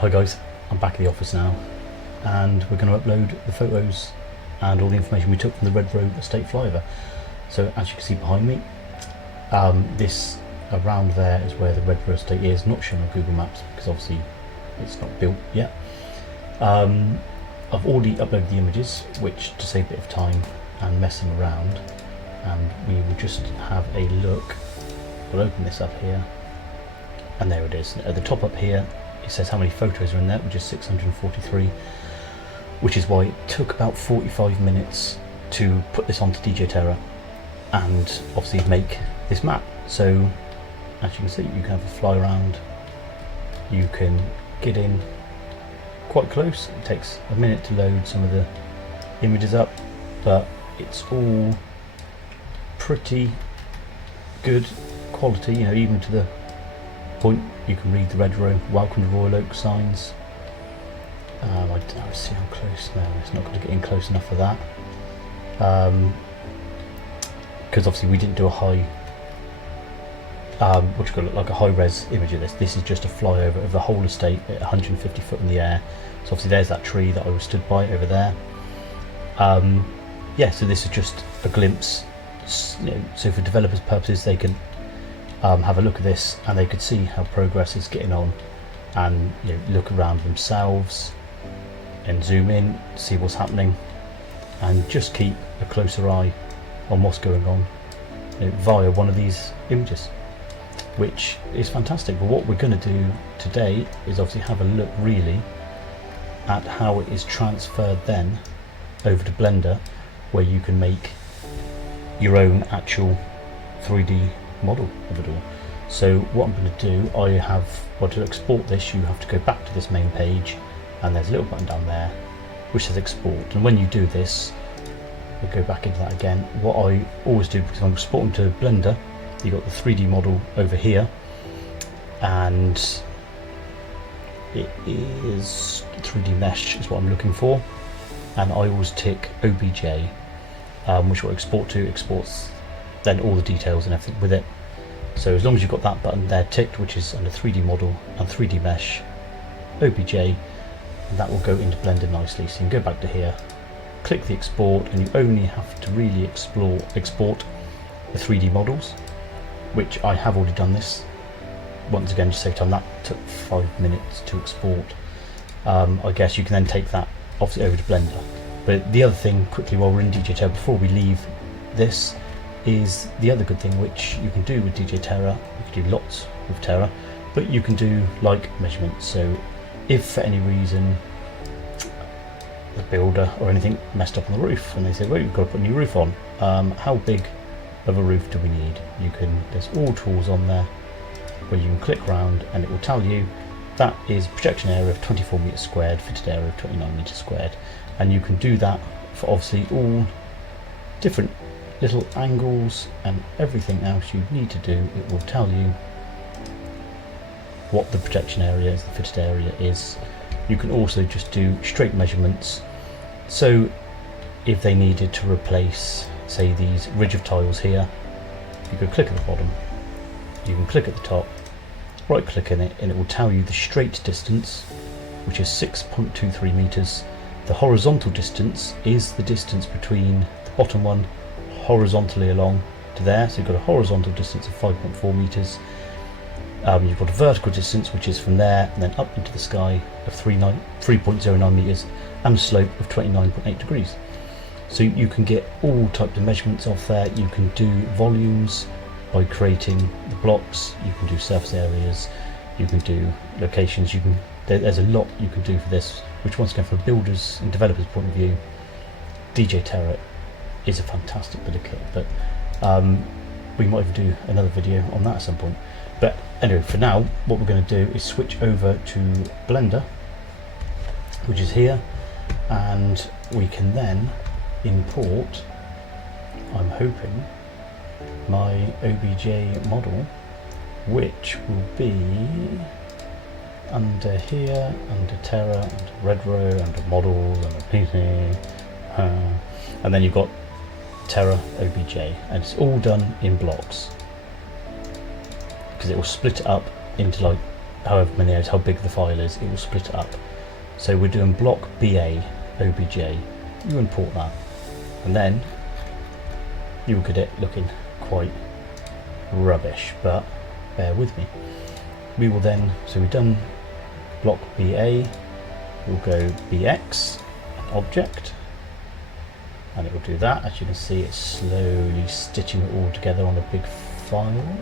Hi guys, I'm back at the office now and we're going to upload the photos and all the information we took from the Red Road Estate flyover. So as you can see behind me, this around there is where the Red Road Estate is, not shown on Google Maps because obviously it's not built yet. I've already uploaded the images, which to save a bit of time and messing around, and we will just have a look. We'll open this up here and there it is. At the top up here it says how many photos are in there, which is 643, which is why it took about 45 minutes to put this onto DJI Terra and obviously make this map. So as you can see, you can have a fly around, you can get in quite close. It takes a minute to load some of the images up, but it's all pretty good quality, you know, even to the point you can read the Red Row Welcome to Royal Oak signs. I don't see how close. No, it's not going to get in close enough for that, because obviously we didn't do a high what you call it, like a high res image of this. This is just a flyover of the whole estate at 150 foot in the air. So obviously there's that tree that I was stood by over there. Yeah, so this is just a glimpse, you know, so for developers purposes they can have a look at this and they could see how progress is getting on, and you know, look around themselves and zoom in, see what's happening, and just keep a closer eye on what's going on, you know, via one of these images, which is fantastic. But what we're going to do today is obviously have a look really at how it is transferred then over to Blender, where you can make your own actual 3D model of it all. So what I'm going to do, I have, well, to export this you have to go back to this main page and there's a little button down there which says export, and when you do this, we'll go back into that again. What I always do, because I'm exporting to Blender, you got the 3D model over here and it is 3D mesh is what I'm looking for, and I always tick OBJ, which will export to, exports then all the details and everything with it. So as long as you've got that button there ticked, which is under 3D model and 3D mesh, OBJ, that will go into Blender nicely. So you can go back to here, click the export, and you only have to really export the 3D models, which I have already done this. Once again, just save time, that took 5 minutes to export. I guess you can then take that obviously over to Blender. But the other thing quickly while we're in DJI Terra before we leave this is the other good thing which you can do with DJI Terra. You can do lots with Terra, but you can do like measurements. So if for any reason the builder or anything messed up on the roof and they say, well, you've got to put a new roof on, how big of a roof do we need? You can, there's all tools on there where you can click around and it will tell you that is projection area of 24 meters squared, fitted area of 29 meters squared, and you can do that for obviously all different little angles and everything else you need to do. It will tell you what the projection area is, the fitted area is. You can also just do straight measurements. So if they needed to replace, say, these ridge of tiles here, you could click at the bottom, you can click at the top, right click in it, and it will tell you the straight distance, which is 6.23 meters. The horizontal distance is the distance between the bottom one horizontally along to there, so you've got a horizontal distance of 5.4 meters. You've got a vertical distance which is from there and then up into the sky of 3.09 meters, and a slope of 29.8 degrees. So you can get all types of measurements off there. You can do volumes by creating the blocks, you can do surface areas, you can do locations, you can, there's a lot you can do for this, which once again, from a builders and developers point of view, DJI Terra is a fantastic bit of kit. But we might even do another video on that at some point. But anyway, for now what we're going to do is switch over to Blender, which is here, and we can then import, I'm hoping, my OBJ model, which will be under here, under Terra, under Red Row, under Models, under PC, and then you've got Terra OBJ, and it's all done in blocks because it will split it up into like however many hours, how big the file is, it will split it up. So we're doing block BA OBJ. You import that, and then you will get it looking quite rubbish, but bear with me. We will then, so we've done block BA, we'll go BX object, and it will do that. As you can see, it's slowly stitching it all together on a big file.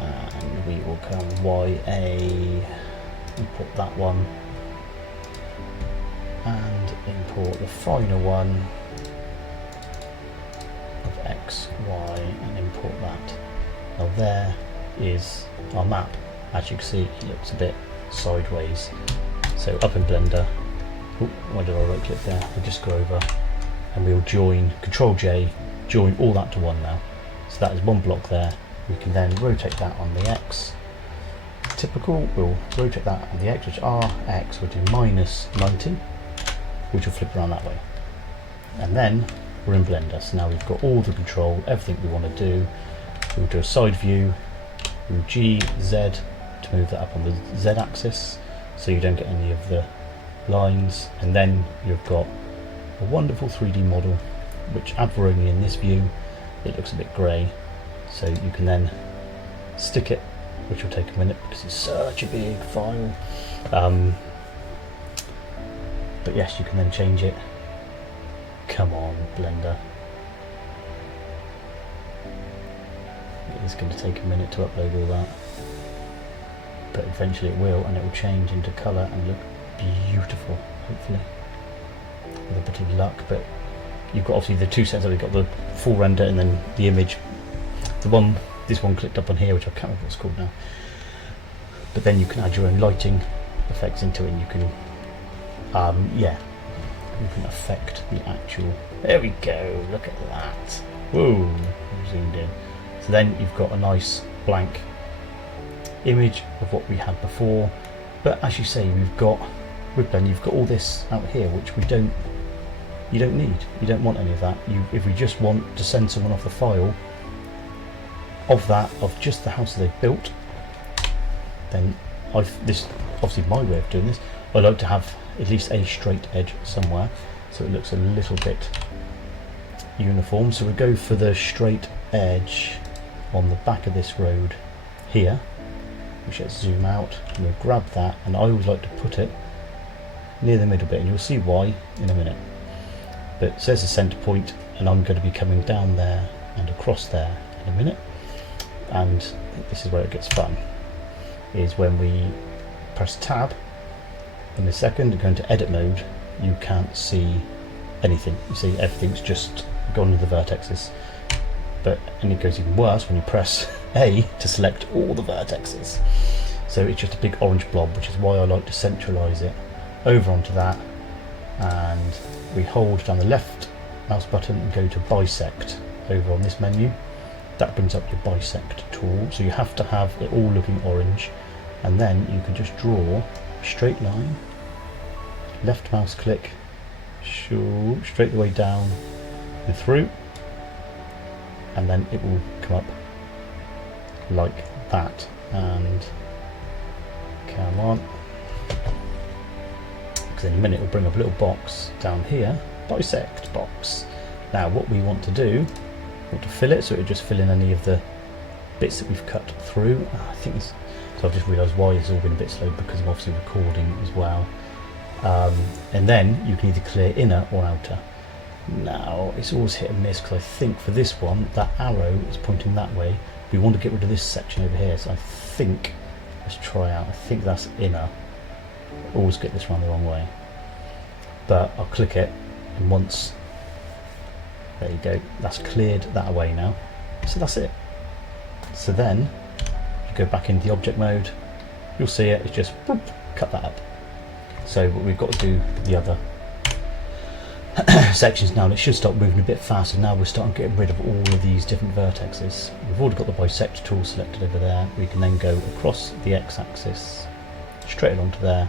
And we will come YA, import that one, and import the final one of X, Y, and import that. Now there is our map. As you can see, it looks a bit sideways. So up in Blender, why did I right click there? We'll just go over and we'll join, Control J, join all that to one now. So that is one block there. We can then rotate that on the X. Typical, we'll rotate that on the X, which RX will do -90, which will flip around that way. And then we're in Blender. So now we've got all the control, everything we want to do. We'll do a side view, we'll G, Z to move that up on the Z axis so you don't get any of the lines. And then you've got a wonderful 3D model, which only in this view, it looks a bit grey. So you can then stick it, which will take a minute because it's such a big file. But yes, you can then change it. Come on, Blender. It is going to take a minute to upload all that. But eventually it will, and it will change into colour and look beautiful, hopefully. With a bit of luck, but you've got obviously the two sets. You've got the full render and then the image. This one clicked up on here, which I can't remember what it's called now. But then you can add your own lighting effects into it, and you can, yeah, you can affect the actual. There we go. Look at that. Whoa, zoomed in. So then you've got a nice blank image of what we had before. But as you say, we've got with Blender, you've got all this out here, which you don't need. You don't want any of that. If we just want to send someone off the file of just the house that they've built, then this obviously my way of doing this. I like to have at least a straight edge somewhere, so it looks a little bit uniform. So we go for the straight edge on the back of this road here. We should zoom out and we'll grab that, and I always like to put it near the middle bit, and you'll see why in a minute. But it says the center point, and I'm going to be coming down there and across there in a minute. And this is where it gets fun, is when we press tab in a second and go into edit mode, you can't see anything. You see everything's just gone into the vertexes. And it goes even worse when you press A to select all the vertexes. So it's just a big orange blob, which is why I like to centralize it over onto that. And we hold down the left mouse button and go to bisect over on this menu. That brings up your bisect tool, so you have to have it all looking orange, and then you can just draw a straight line, left mouse click, straight the way down and through, and then it will come up like that. And come on, because in a minute it will bring up a little box down here, bisect box. Now what we want to do, to fill it, so it will just fill in any of the bits that we've cut through. I think this, so I've just realised why it's all been a bit slow, because I'm obviously recording as well. And then you can either clear inner or outer. Now it's always hit and miss, because I think for this one that arrow is pointing that way. We want to get rid of this section over here, so I think, let's try out, I think that's inner. I always get this round the wrong way, but I'll click it, and once, there you go, that's cleared that away now. So that's it. So then you go back into the object mode, you'll see it, it's just boop, cut that up. So what we've got to do the other sections now, and it should start moving a bit faster. Now we're starting getting rid of all of these different vertexes. We've already got the bisect tool selected over there. We can then go across the x-axis straight along to there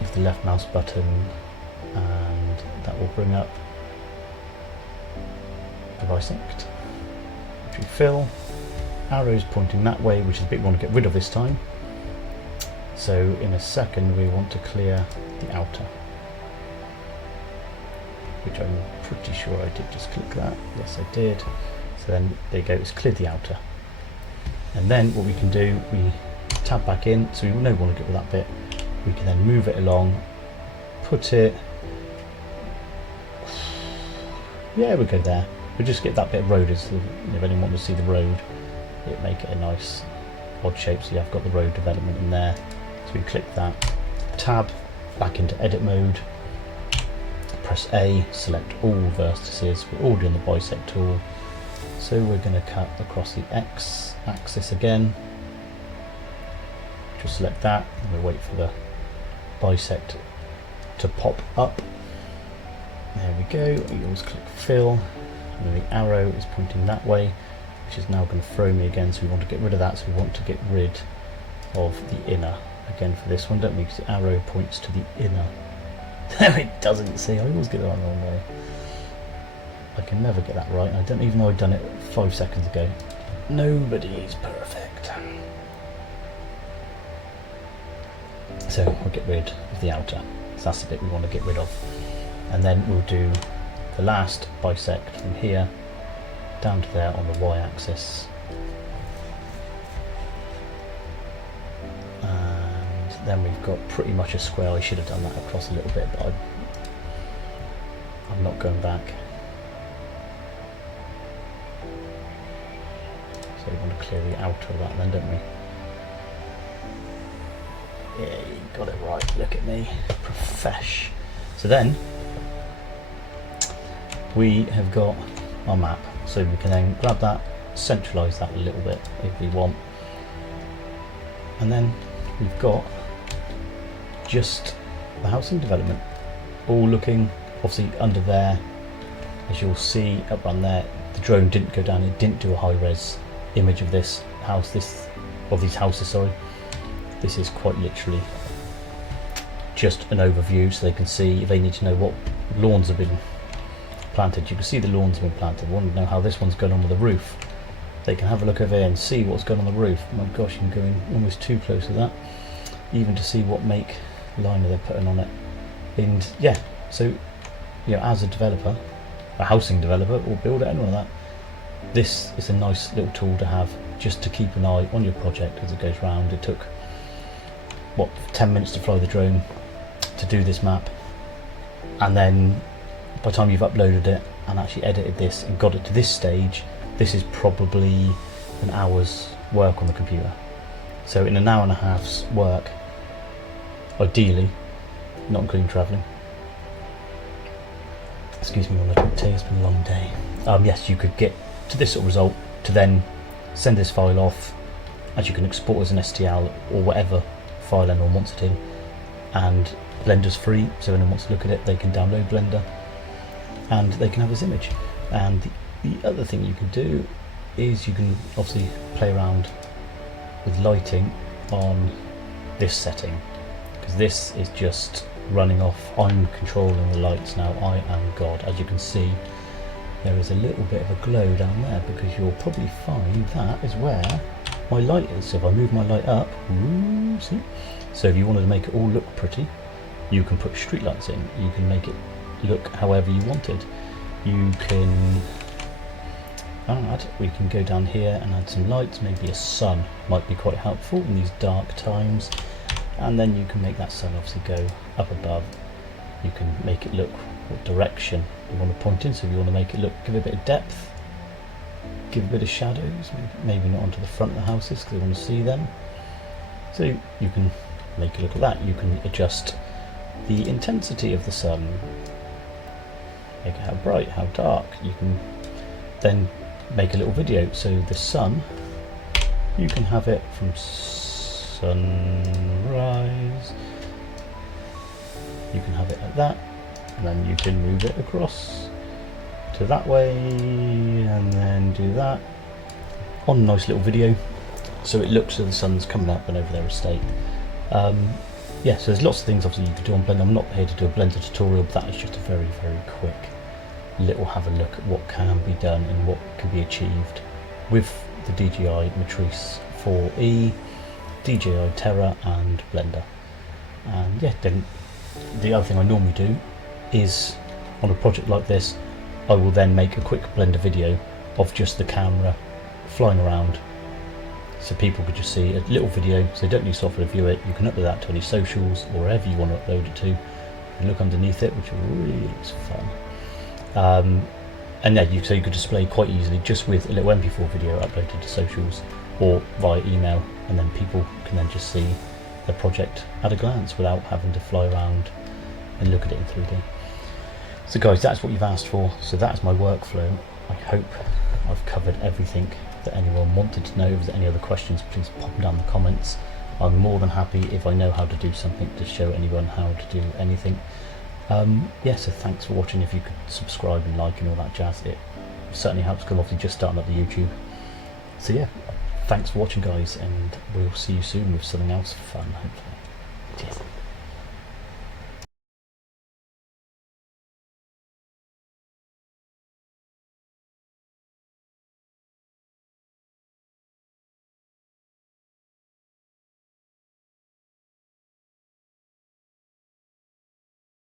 with the left mouse button, and that will bring up the bisect, which we fill, arrows pointing that way, which is the bit we want to get rid of this time. So in a second we want to clear the outer, which I'm pretty sure I did just click that. Yes, I did. So then there you go, it's cleared the outer. And then what we can do, we tab back in, so we know we want to get rid of that bit. We can then move it along, put it, yeah, we go there. We just get that bit of road, if anyone wants to see the road, it make it a nice odd shape, so you have got the road development in there. So we click that, tab, back into edit mode, press A, select all vertices. We're already on the bisect tool, so we're going to cut across the X axis again. Just select that, and we'll wait for the bisect to pop up. There we go. We always click fill, and then the arrow is pointing that way, which is now going to throw me again. So we want to get rid of that. So we want to get rid of the inner again for this one, don't we? Because the arrow points to the inner. No, it doesn't. See, I always get it on the wrong way. I can never get that right. I don't even know I've done it 5 seconds ago. Nobody's perfect. So we'll get rid of the outer. So that's the bit we want to get rid of. And then we'll do the last bisect from here down to there on the y-axis. And then we've got pretty much a square. I should have done that across a little bit, but I'm not going back. So we want to clear the outer of that then, don't we? Yeah, you got it right. Look at me. Profesh. So then we have got our map. So we can then grab that, centralise that a little bit if we want. And then we've got just the housing development. All looking obviously under there. As you'll see up on there, the drone didn't go down, it didn't do a high res image of this house, of these houses, sorry. This is quite literally just an overview, so they can see if they need to know what lawns have been planted. You can see the lawns have been planted. They want to know how this one's going on with the roof. They can have a look over here and see what's going on the roof. My gosh, you can go in almost too close to that, even to see what make liner they're putting on it. And yeah, so you know, as a developer, a housing developer or builder, anyone like that, this is a nice little tool to have just to keep an eye on your project as it goes round. It took what, 10 minutes to fly the drone to do this map, and then by the time you've uploaded it and actually edited this and got it to this stage, this is probably an hour's work on the computer. So in an hour and a half's work, ideally, not including travelling, excuse me, it's been a long day. Yes, you could get to this sort of result to then send this file off, as you can export as an STL or whatever file anyone wants it in, and Blender's free, so anyone wants to look at it, they can download Blender and they can have this image. And the other thing you can do is you can obviously play around with lighting on this setting, because this is just running off. I'm controlling the lights now. I am God. As you can see, there is a little bit of a glow down there, because you'll probably find that is where my light is. So if I move my light up, ooh, see? So if you wanted to make it all look pretty, you can put street lights in. You can make it look however you wanted. You can we can go down here and add some lights. Maybe a sun might be quite helpful in these dark times. And then you can make that sun obviously go up above. You can make it look what direction you want to point in. So if you want to make it look, give it a bit of depth, give a bit of shadows, maybe not onto the front of the houses because I want to see them. So you can make it look like that. You can adjust the intensity of the sun, make it how bright, how dark. You can then make a little video. So the sun, you can have it from sunrise, you can have it like that, and then you can move it across to that way and then do that on a nice little video, so it looks as the sun's coming up and over their estate. Yeah, so there's lots of things obviously you could do on Blender. I'm not here to do a Blender tutorial, but that is just a very, very quick little have a look at what can be done and what can be achieved with the DJI Matrice 4e, DJI Terra and Blender. And yeah, then the other thing I normally do is, on a project like this, I will then make a quick Blender video of just the camera flying around, so people could just see a little video, so they don't need software to view it. You can upload that to any socials or wherever you want to upload it to. You can look underneath it, which really is fun. And yeah, so you could display quite easily just with a little MP4 video uploaded to socials or via email, and then people can then just see the project at a glance without having to fly around and look at it in 3D. So guys, that's what you've asked for, so that's my workflow. I hope I've covered everything that anyone wanted to know. If there's any other questions, please pop them down in the comments. I'm more than happy if I know how to do something to show anyone how to do anything. Yeah, so thanks for watching. If you could subscribe and like and all that jazz, it certainly helps, because I'm obviously just starting up the YouTube. So yeah, thanks for watching guys, and we'll see you soon with something else fun, hopefully.